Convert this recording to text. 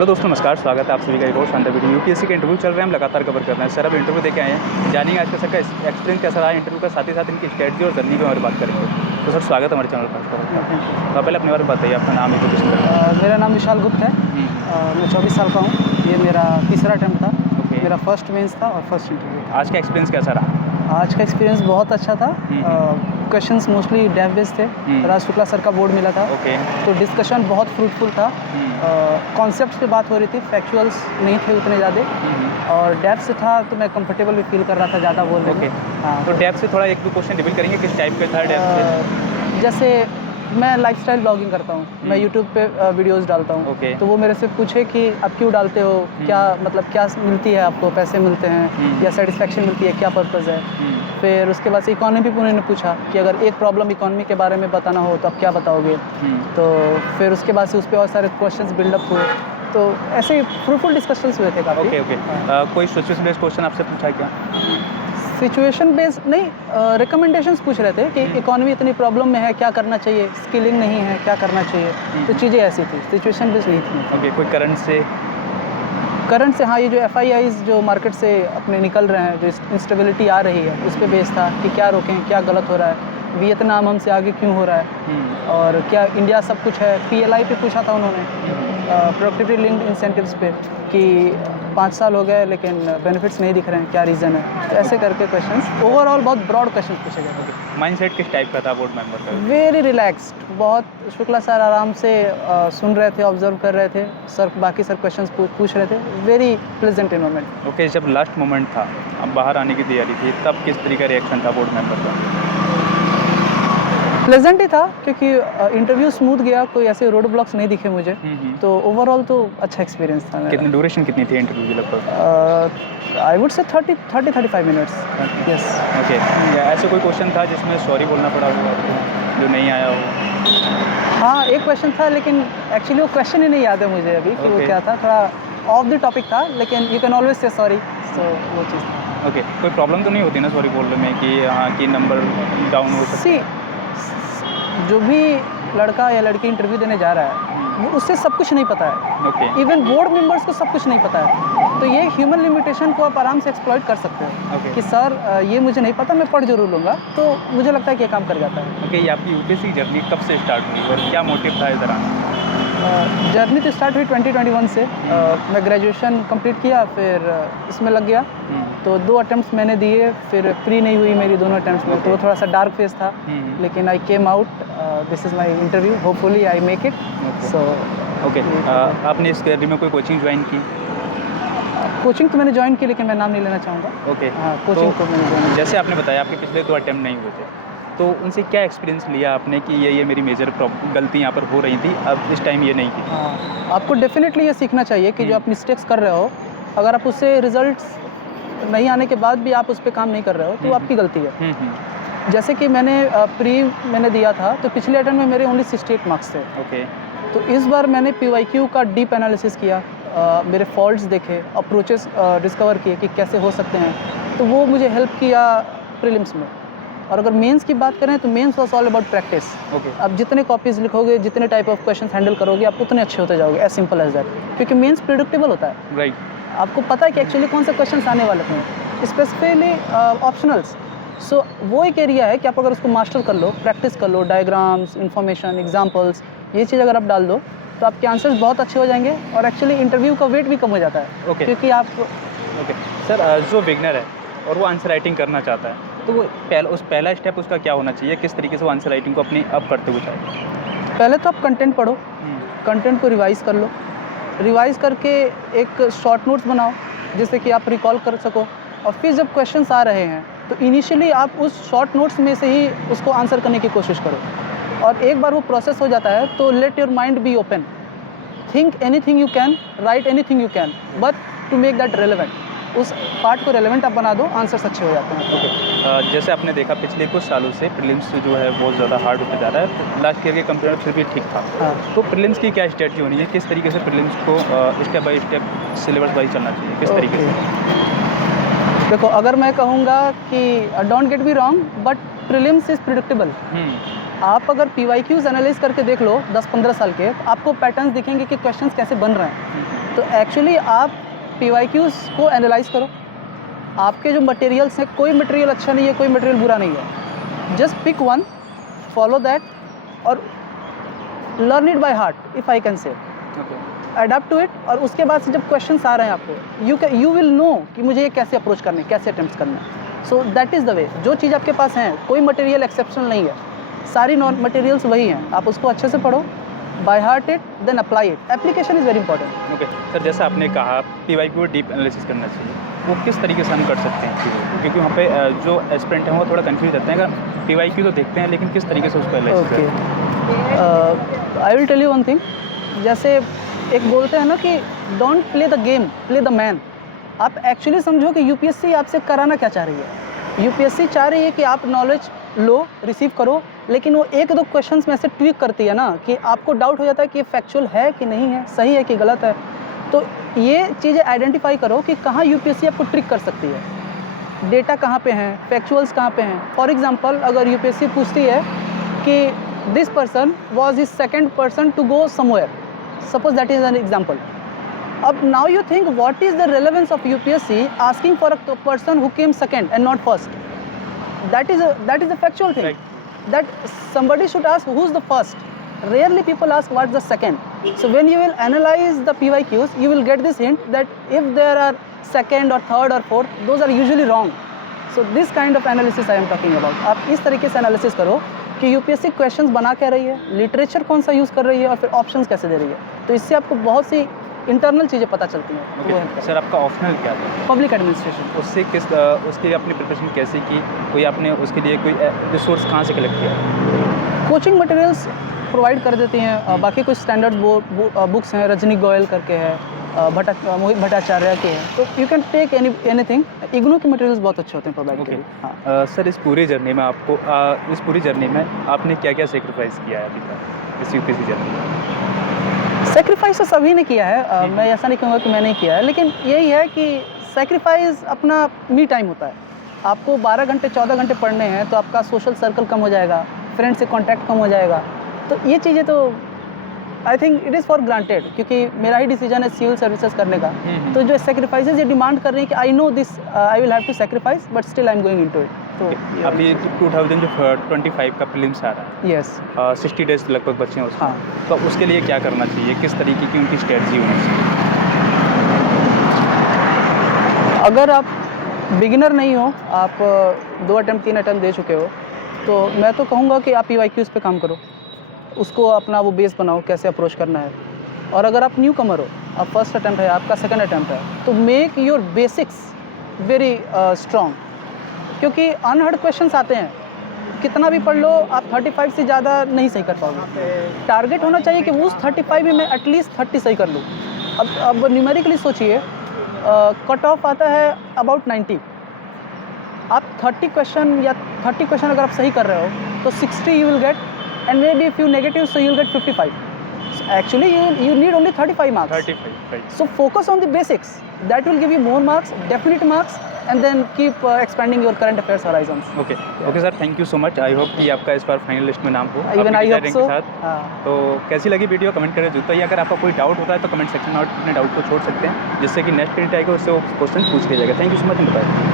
Hello दोस्तों, नमस्कार। स्वागत है आप सभी का एक और शानदार वीडियो। यूपीएससी के इंटरव्यू चल रहे हैं, हम लगातार कवर कर रहे हैं। सर अब इंटरव्यू देके आए हैं, जानेंगे आज का सर का एक्सपीरियंस कैसा रहा इंटरव्यू का, साथ ही साथ इनकी स्ट्रेटजी और जर्नी के बारे में बात करेंगे। तो सर स्वागत है हमारे चैनल पर। तो आप पहले अपने बारे में बताइए, आपका नाम है कुछ। मेरा नाम विशाल गुप्त है। मैं 24 साल का हूँ। ये मेरा तीसरा अटैम्प्ट था। ओके। मेरा फर्स्ट मेंस था और फर्स्ट इंटरव्यू। आज का एक्सपीरियंस कैसा रहा? आज का एक्सपीरियंस बहुत अच्छा था। क्वेश्चंस मोस्टली डेव बेस्ड थे। राज शुक्ला सर का बोर्ड मिला था। ओके। तो डिस्कशन बहुत फ्रूटफुल था। कॉन्सेप्ट्स पे बात हो रही थी, फैक्चुअल्स नहीं थे उतने ज़्यादा। और डेप्थ से था तो मैं कंफर्टेबल भी फील कर रहा था ज़्यादा बोलने में। हाँ, तो डेप्थ से थोड़ा एक दो क्वेश्चन रिवील करेंगे, किस टाइप का था डेप्थ से? जैसे मैं लाइफस्टाइल ब्लॉगिंग करता हूँ, मैं यूट्यूब पे वीडियोस डालता हूँ। ओके। तो वो मेरे से पूछे कि आप क्यों डालते हो, क्या मतलब क्या मिलती है आपको, पैसे मिलते हैं या सेटिस्फेक्शन मिलती है, क्या पर्पज़ है। फिर उसके बाद से इकोनॉमी पे उन्होंने पूछा कि अगर एक प्रॉब्लम इकोनॉमी के बारे में बताना हो तो आप क्या बताओगे। तो फिर उसके बाद से उस पर और सारे क्वेश्चंस बिल्डअप हुए। तो ऐसे फ्रूटफुल डिस्कशंस हुए थे काफ़ी। ओके। कोई सिचुएशन बेस्ड क्वेश्चन आपसे पूछा क्या? सिचुएशन बेस्ड नहीं, रिकमेंडेशंस पूछ रहे थे कि इकोनॉमी इतनी प्रॉब्लम में है, क्या करना चाहिए, स्किलिंग नहीं है, क्या करना चाहिए। तो चीज़ें ऐसी थी, सिचुएशन बेस्ड नहीं थी। ओके। कोई करंट से? हाँ, ये जो FIIs जो मार्केट से अपने निकल रहे हैं, जो इंस्टेबिलिटी आ रही है, उस पर बेस्ड था कि क्या रोकें, क्या गलत हो रहा है, वियतनाम हमसे आगे क्यों हो रहा है, और क्या इंडिया सब कुछ है। PLI पे पूछा था उन्होंने, प्रोडक्टिविटी लिंक्ड इंसेंटिव्स पे, कि 5 साल हो गए लेकिन बेनिफिट्स नहीं दिख रहे हैं, क्या रीज़न है। तो ऐसे करके क्वेश्चंस, ओवरऑल बहुत ब्रॉड क्वेश्चन पूछे गए। ओके। माइंडसेट किस टाइप का था बोर्ड मेंबर का? वेरी रिलैक्स्ड, बहुत। शुक्ला सर आराम से सुन रहे थे, ऑब्जर्व कर रहे थे। सर बाकी सर क्वेश्चंस पूछ रहे थे। Very pleasant environment. ओके। जब लास्ट मोमेंट था, अब बाहर आने की तैयारी थी, तब किस तरीके का रिएक्शन था बोर्ड मेंबर का? प्लेजेंट ही था, क्योंकि इंटरव्यू स्मूथ गया, कोई ऐसे रोड ब्लॉक्स नहीं दिखे मुझे। तो ओवरऑल तो अच्छा एक्सपीरियंस था मेरा। कितनी ड्यूरेशन कितनी थी इंटरव्यू की लगभग? I would say 30-35 minutes. Yes. Okay. ऐसे कोई क्वेश्चन था जिसमें सॉरी बोलना पड़ा हो आपको, जो नहीं आया हो? हाँ, एक क्वेश्चन था, लेकिन एक्चुअली वो क्वेश्चन ही नहीं याद है मुझे अभी कि वो क्या था। थोड़ा ऑफ द टॉपिक था, लेकिन you can always say sorry. So वो चीज़। ओके। कोई प्रॉब्लम तो नहीं होती ना सॉरी बोलने में कि हाँ कि नंबर डाउन हो सकता है? जो भी लड़का या लड़की इंटरव्यू देने जा रहा है, वो उससे सब कुछ नहीं पता है। ओके। इवन बोर्ड मेंबर्स को सब कुछ नहीं पता है। तो ये ह्यूमन लिमिटेशन को आप आराम से एक्सप्लॉइट कर सकते हो। ओके। कि सर ये मुझे नहीं पता, मैं पढ़ जरूर लूँगा। तो मुझे लगता है कि ये काम कर जाता है। ओके। ये आपकी यूपीएससी जर्नी कब से स्टार्ट हुई और क्या मोटिव था इधर आना? जर्नी तो स्टार्ट हुई 2021 से। मैं ग्रेजुएशन कंप्लीट किया, फिर इसमें लग गया। तो 2 अटेम्प्ट्स मैंने दिए, फिर प्री नहीं हुई मेरी दोनों अटेम्प्ट्स में। तो वो थोड़ा सा डार्क फेज था, लेकिन I came out. This is my interview, hopefully I make it. So okay. आपने इस कैरियर में कोई कोचिंग ज्वाइन की? कोचिंग तो मैंने ज्वाइन की, लेकिन मैं नाम नहीं लेना चाहूँगा। ओके। हाँ, कोचिंग तो मैंने ज्वाइन। जैसे आपने बताया आपके पिछले 2 अटेम्प्ट नहीं हुए थे, तो उनसे क्या एक्सपीरियंस लिया आपने कि ये मेरी मेजर गलती यहाँ पर हो रही थी, अब इस टाइम ये नहीं की? हाँ, आपको डेफिनेटली ये सीखना चाहिए कि जो आप मिस्टेक्स कर रहे हो, अगर आप उससे रिजल्ट्स नहीं आने के बाद भी आप उस पर काम नहीं कर रहे हो, तो वो आपकी गलती है। जैसे कि मैंने मैंने दिया था, तो पिछले अटेम्प्ट में मेरे ओनली 68 मार्क्स थे। ओके। तो इस बार मैंने PYQ का डीप एनालिसिस किया, मेरे फॉल्ट्स देखे, अप्रोचेस डिस्कवर किए कि कैसे हो सकते हैं। तो वो मुझे हेल्प किया प्रीलिम्स में। और अगर मेंस की बात करें तो mains was all about practice. Okay. आप जितने कॉपीज़ लिखोगे, जितने टाइप ऑफ क्वेश्चंस हैंडल करोगे, आप उतने अच्छे होते जाओगे। As simple as that. क्योंकि मेंस प्रिडिक्टेबल होता है। राइट। आपको पता है कि एक्चुअली कौन से क्वेश्चंस आने वाले हैं, स्पेसिफिकली ऑप्शनल्स। सो वो एक एरिया है कि आप अगर उसको मास्टर कर लो, प्रैक्टिस कर लो, डायग्राम्स, इन्फॉर्मेशन, एग्जाम्पल्स, ये चीज़ अगर आप डाल दो, तो आपके आंसर्स बहुत अच्छे हो जाएंगे। और एक्चुअली इंटरव्यू का वेट भी कम हो जाता है। ओके। क्योंकि आप ओके। सर जो बिगनर है और वो आंसर राइटिंग करना चाहता है, तो वो पहला स्टेप उसका क्या होना चाहिए? किस तरीके से वो आंसर राइटिंग को अपनी अप करते हुए चाहिए? पहले तो आप कंटेंट पढ़ो, कंटेंट को रिवाइज़ कर लो। रिवाइज़ करके एक शॉर्ट नोट्स बनाओ, जिससे कि आप रिकॉल कर सको। और फिर जब क्वेश्चंस आ रहे हैं, तो इनिशियली आप उस शॉर्ट नोट्स में से ही उसको आंसर करने की कोशिश करो। और एक बार वो प्रोसेस हो जाता है, तो let your mind be open. Think anything you can, write anything you can, but to make that relevant. उस पार्ट को रेलेवेंट आप बना दो, आंसर्स अच्छे हो जाते हैं। ओके। जैसे आपने देखा पिछले कुछ सालों से प्रीलिम्स जो है बहुत ज़्यादा हार्ड होता जा रहा है, लास्ट ईयर के कंपेयर फिर भी ठीक था। हाँ। तो प्रीलिम्स की क्या स्ट्रेटजी होनी है? किस तरीके से प्रीलिम्स को step by step syllabus wise चलना चाहिए, किस तरीके से? देखो, अगर मैं कहूँगा कि don't get me wrong, but prelims is predictable. आप अगर PYQs एनालाइज करके देख लो 10-15 साल के, तो आपको पैटर्न्स दिखेंगे कि क्वेश्चंस कैसे बन रहे हैं। तो एक्चुअली आप PYQs को एनालाइज करो। आपके जो मटेरियल्स हैं, कोई मटेरियल अच्छा नहीं है, कोई मटेरियल बुरा नहीं है। Just pick one, follow that और learn it by heart if I can say, adapt to it. और उसके बाद से जब क्वेश्चंस आ रहे हैं आपको, यू विल नो कि मुझे ये कैसे अप्रोच करने, कैसे अटेम्प्ट करना है। So that is the way. जो चीज़ आपके पास है, कोई मटेरियल एक्सेप्शनल नहीं है, सारी नॉन मटेरियल्स वही हैं। आप उसको अच्छे से पढ़ो, by heart it, then apply it. Application is very important. Okay sir, जैसा आपने कहा PYQ डीप एनालिसिस करना चाहिए, वो किस तरीके से हम कर सकते हैं? क्योंकि वहाँ पे जो एस्पिरेंट हैं वो थोड़ा कंफ्यूज रहते हैं। अगर PYQ तो देखते हैं, लेकिन किस तरीके से उसको एनालाइज ओके, करें? I will tell you one thing. जैसे एक बोलते हैं ना कि don't play the game, play the man. आप एक्चुअली समझो कि UPSC आपसे कराना क्या चाह रही है। UPSC चाह रही है कि आप नॉलेज लो, रिसीव करो, लेकिन वो एक दो क्वेश्चंस में से ट्विक करती है ना कि आपको डाउट हो जाता है कि ये फैक्चुअल है कि नहीं है, सही है कि गलत है। तो ये चीज़ें आइडेंटिफाई करो कि कहाँ UPSC आपको ट्रिक कर सकती है। डेटा कहाँ पे हैं, फैक्चुअल्स कहाँ पे हैं। फॉर एग्जांपल, अगर UPSC पूछती है कि this person was his second person to go somewhere, suppose that is an example. अब now you think what is the relevance of UPSC asking for a person who came second and not first? that is a factual thing, Right. that somebody should ask who's the first. Rarely people ask what's the second. So when you will analyze the PYQs, you will get this hint that if there are second or third or fourth, those are usually wrong. So this kind of analysis I am talking about. आप इस तरीके से analysis करो कि UPSC questions बना क्या रही है, लिटरेचर कौन सा यूज़ कर रही है और फिर ऑप्शंस कैसे दे रही है। तो इससे आपको बहुत सी इंटरनल चीज़ें पता चलती हैं। ओके सर, आपका ऑप्शनल क्या था? Public administration. उससे किस उसकी अपनी प्रिपरेशन कैसे की? कोई आपने उसके लिए कोई रिसोर्स कहाँ से कलेक्ट किया? कोचिंग मटेरियल्स प्रोवाइड कर देती हैं। बाकी कुछ स्टैंडर्ड बुक्स हैं, रजनी गोयल करके है, मोहित भट्टाचार्य के हैं। तो you can take anything. IGNOU के मटेरियल्स बहुत अच्छे होते हैं प्रोवाइड ओके के लिए। हाँ। सर, इस पूरी जर्नी में आपको इस पूरी जर्नी में आपने क्या क्या सेक्रीफाइस किया है अभी तक इस UPSC जर्नी में? सेक्रीफाइस तो सभी ने किया है। मैं ऐसा नहीं कहूँगा कि मैं नहीं किया है, लेकिन यही है कि सेक्रीफाइस अपना मी टाइम होता है। आपको 12 घंटे 14 घंटे पढ़ने हैं तो आपका सोशल सर्कल कम हो जाएगा, फ्रेंड से कांटेक्ट कम हो जाएगा। तो ये चीज़ें तो I think it is for granted, क्योंकि मेरा ही डिसीजन है सिविल सर्विसेज करने का। तो जो सेक्रीफाइसेस ये डिमांड कर रही है कि I know this, I will have to sacrifice, but still I am going into it. तो अभी 2025 का प्रीलिम्स आ रहा है। यस। 60 डेज लगभग बचे हैं उसमें। हाँ। तो उसके लिए क्या करना चाहिए? किस तरीके की उनकी स्ट्रेटजी होनी चाहिए? अगर आप बिगिनर नहीं हो, आप 2 अटेम्प्ट 3 अटेम्प्ट दे चुके हो, तो मैं तो कहूँगा कि आप PYQs पे काम करो, उसको अपना वो बेस बनाओ कैसे अप्रोच करना है। और अगर आप न्यू कमर हो, आप फर्स्ट अटेम्प्ट है, आपका सेकंड अटेम्प्ट है, तो make your basics very strong, क्योंकि अनहर्ड क्वेश्चंस आते हैं। कितना भी पढ़ लो, आप 35 से ज़्यादा नहीं सही कर पाओगे। टारगेट होना चाहिए कि उस 35 में मैं एटलीस्ट 30 सही कर लूँ। अब न्यूमेरिकली सोचिए, कट ऑफ आता है अबाउट 90। आप 30 क्वेश्चन अगर आप सही कर रहे हो तो 60 you will get, and may be if you negative so you will get 55। Actually you need only 35 marks. 35, right. So focus on the basics. That will give you more marks, definite marks, and then keep expanding your current affairs horizons. Okay sir, thank you so much. I hope कि आपका इस बार final list में नाम हो Even I hope so. के साथ। तो कैसी लगी वीडियो कमेंट करें जरूर। तो ये अगर आपका कोई डाउट होता है तो कमेंट सेक्शन में अपने डाउट को छोड़ सकते हैं, जिससे कि नेक्स्ट प्रिंट आएगा उससे वो क्वेश्चन पूछ लिया जाएगा। Thank you so much. Bye.